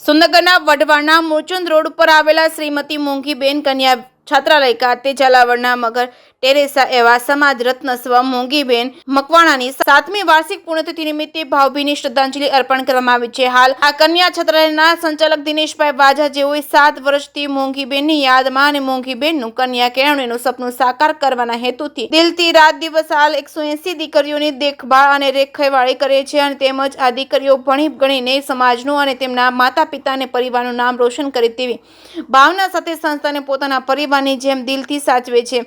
સુંદરગઢના વઢવાણના Mulchand road ઉપર આવેલા શ્રીમતી મોંઘીબેન કન્યા છાત્રાલય ખાતે ઝાલાવાડના મગર ટેરેસા એવા સમાજ રત્ન સ્વ મોંઘીબેન મકવાણાની 7મી વાર્ષિક પુણ્યતિથિ નિમિત્તે ભાવભીની શ્રદ્ધાંજલિ અર્પણ કરવામાં આવી છે। હાલ આ કન્યા છાત્રાલયના સંચાલક દિનેશભાઈ વાજા જેઓએ 7 વર્ષથી મોંઘીબેનની યાદમાં અને મોંઘીબેનનું કન્યા કેળવણીનું સપનું સાકાર કરવાના હેતુથી દિલથી રાત દિવસ હાલ 180 દીકરીઓની દેખભાળ અને રેખવાળી કરે છે અને તેમજ આ દીકરીઓ ભણી ગણીને સમાજનું અને તેમના માતા પિતા અને પરિવારનું નામ રોશન કરે તેવી ભાવના સાથે સંસ્થાને પોતાના પરિવારની જેમ દિલથી સાચવે છે।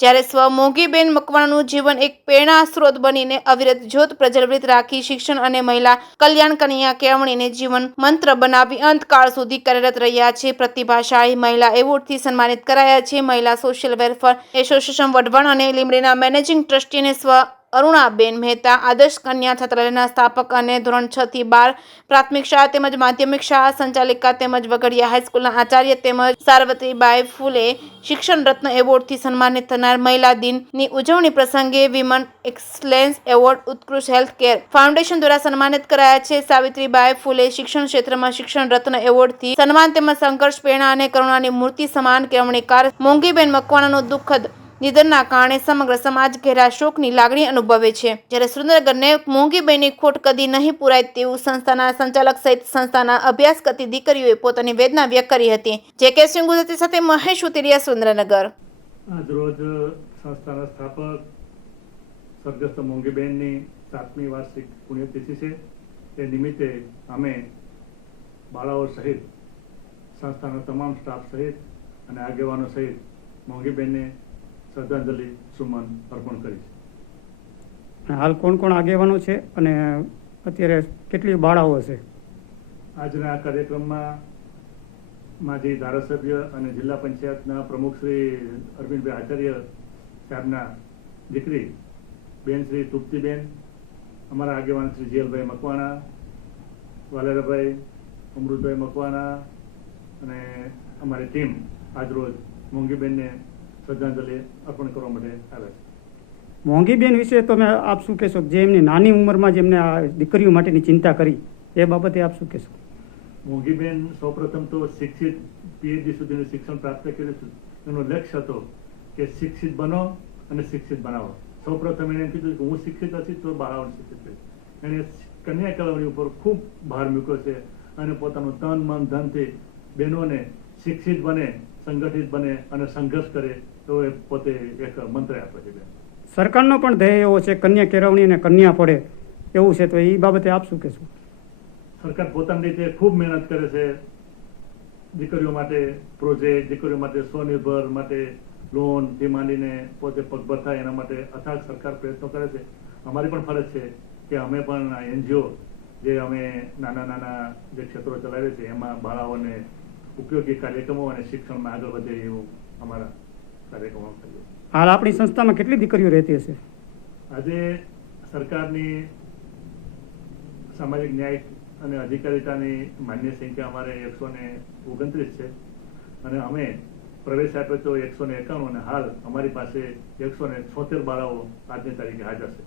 જ્યારે સ્વ મોંઘીબેન મકવાણાનું જીવન એક પ્રેરણા સ્ત્રોત બનીને અવિરત જ્યોત પ્રજ્વલિત રાખી શિક્ષણ અને મહિલા કલ્યાણ કન્યા કેળવણીને જીવન મંત્ર બનાવી અંતકાળ સુધી કાર્યરત રહ્યા છે। પ્રતિભાશાળી મહિલા એવોર્ડથી સન્માનિત કરાયા છે। મહિલા સોશિયલ વેલફેર એસોસિએશન વઢવાણ અને લીમડીના મેનેજિંગ ટ્રસ્ટી અને સ્વ અરુણાબેન મહેતા આદર્શ કન્યા છાત્રાલયના સ્થાપક અને ધોરણ 6 થી 12 પ્રાથમિક શાળા તેમજ માધ્યમિક શાળા સંચાલિકા તેમજ વઘડિયા હાઈસ્કૂલના આચાર્ય તેમજ સાર્વત્રીબાઈ ફૂલે શિક્ષણ રત્ન એવોર્ડથી સન્માનિત થનાર મહિલા દિનની ઉજવણી પ્રસંગે વિમન એક્સલેન્સ એવોર્ડ ઉત્કૃષ્ટ હેલ્થ કેર ફાઉન્ડેશન દ્વારા સન્માનિત કરાયા છે। સાવિત્રીબાઈ ફૂલે શિક્ષણ ક્ષેત્રમાં શિક્ષણ રત્ન એવોર્ડથી સન્માન તેમજ સંઘર્ષ પ્રેરણા અને કરુણાની મૂર્તિ સમાન કેળવણીકાર મોંઘીબેન મકવાણાનું દુઃખદ નિધનના કારણે સમગ્ર સમાજ ઘેરા શોકની લાગણી અનુભવે છે। જ્યારે સુરેન્દ્રનગરને મોંઘીબેનની ખોટ કદી નહીં પૂરાય તેવું સંસ્થાના સંચાલક સહિત સંસ્થાના અભ્યાસ કરતી દીકરીઓએ પોતાની વેદના વ્યક્ત કરી હતી। જે કે સિંહ ગુજરાતી સાથે મહેશ ઉતરિયા, સુરેન્દ્રનગર। આજરોજ સંસ્થાના સ્થાપક સ્વર્ગસ્થ મોંઘીબેનની 7મી વાર્ષિક પુણ્યતિથિ છે। તે નિમિત્તે અમે બાળાઓ સહિત સંસ્થાના તમામ સ્ટાફ સહિત અને આગેવાનો સહિત મોંઘીબેનને શ્રદ્ધાંજલિ સુમન અર્પણ કરી છે। હાલ કોણ કોણ આગેવાનો છે અને અત્યારે કેટલી બાળાઓ છે? આજના આ કાર્યક્રમમાં માજી ધારાસભ્ય અને જિલ્લા પંચાયતના પ્રમુખ શ્રી અરવિંદભાઈ આચાર્ય સાહેબના દીકરી બેન શ્રી તૃપ્તિબેન, અમારા આગેવાન શ્રી જીએલભાઈ મકવાણા, વાલેરાભાઈ અમૃતભાઈ મકવાણા અને અમારી ટીમ આજરોજ મોંઘીબેનને શ્રદ્ધાંજલિ અર્પણ કરવા માટે આવ્યા છે। મોંઘીબેન વિશે તમે આપ શું કહેશો? જે એમની નાની ઉંમરમાં જેમને આ દીકરીઓ માટેની ચિંતા કરી એ બાબતે આપ શું કહેશો? મોંઘીબેન સૌપ્રથમ તો શિક્ષિત પીએચડી સુધીનું શિક્ષણ પ્રાપ્ત કર્યું છે। એનો લક્ષ્ય હતો કે શિક્ષિત બનો અને શિક્ષિત બનાવો। સૌપ્રથમ એને એમ કીધું કે હું શિક્ષિત હશે તો બાળાઓને શિક્ષિત કરીશ। એને કન્યા કેળવણી ઉપર ખૂબ ભાર મૂક્યો છે અને પોતાનું તન મન ધનથી બહેનોને શિક્ષિત બને, સંગઠિત બને અને સંઘર્ષ કરે તો એ પોતે એક મંત્ર આપે છે। સરકારનો પણ ધ્યેય એવો છે કન્યા કેળવણી અને કન્યા પડે એવું છે, તો એ બાબતે આપ શું કહેશો? સરકાર પોતાની રીતે ખૂબ મહેનત કરે છે। દીકરીઓ માટે પ્રોજેક્ટ, દીકરીઓ માટે સ્વનિર્ભર માટે લોનથી માંડીને પોતે પગભર થાય એના માટે અથાગ સરકાર પ્રયત્નો કરે છે। અમારી પણ ફરજ છે કે અમે પણ એનજીઓ જે અમે નાના નાના જે ક્ષેત્રો ચલાવીએ છીએ એમાં બાળાઓને ઉપયોગી કાર્યક્રમો અને શિક્ષણમાં આગળ વધે એવું અમારા કાર્યક્રમો કરીએ। હાલ આપણી સંસ્થામાં કેટલી દીકરીઓ રહેતી હશે? આજે સરકારની સામાજિક ન્યાય અને અધિકારિતાની માન્ય સંખ્યા અમારે 129 છે અને અમે પ્રવેશ આપ્યો તો 191 અને હાલ અમારી પાસે 176 બાળાઓ આજની તારીખે હાજર છે।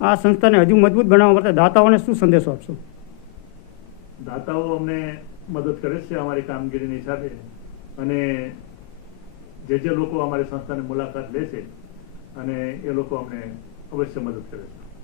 આ સંસ્થાને હજુ મજબૂત બનાવવા માટે દાતાઓને શું સંદેશો આપશો? દાતાઓ અમને મદદ કરે છે અમારી કામગીરીની સાથે અને જે લોકો અમારી સંસ્થાની મુલાકાત લે છે અને એ લોકો અમને અવશ્ય મદદ કરે છે।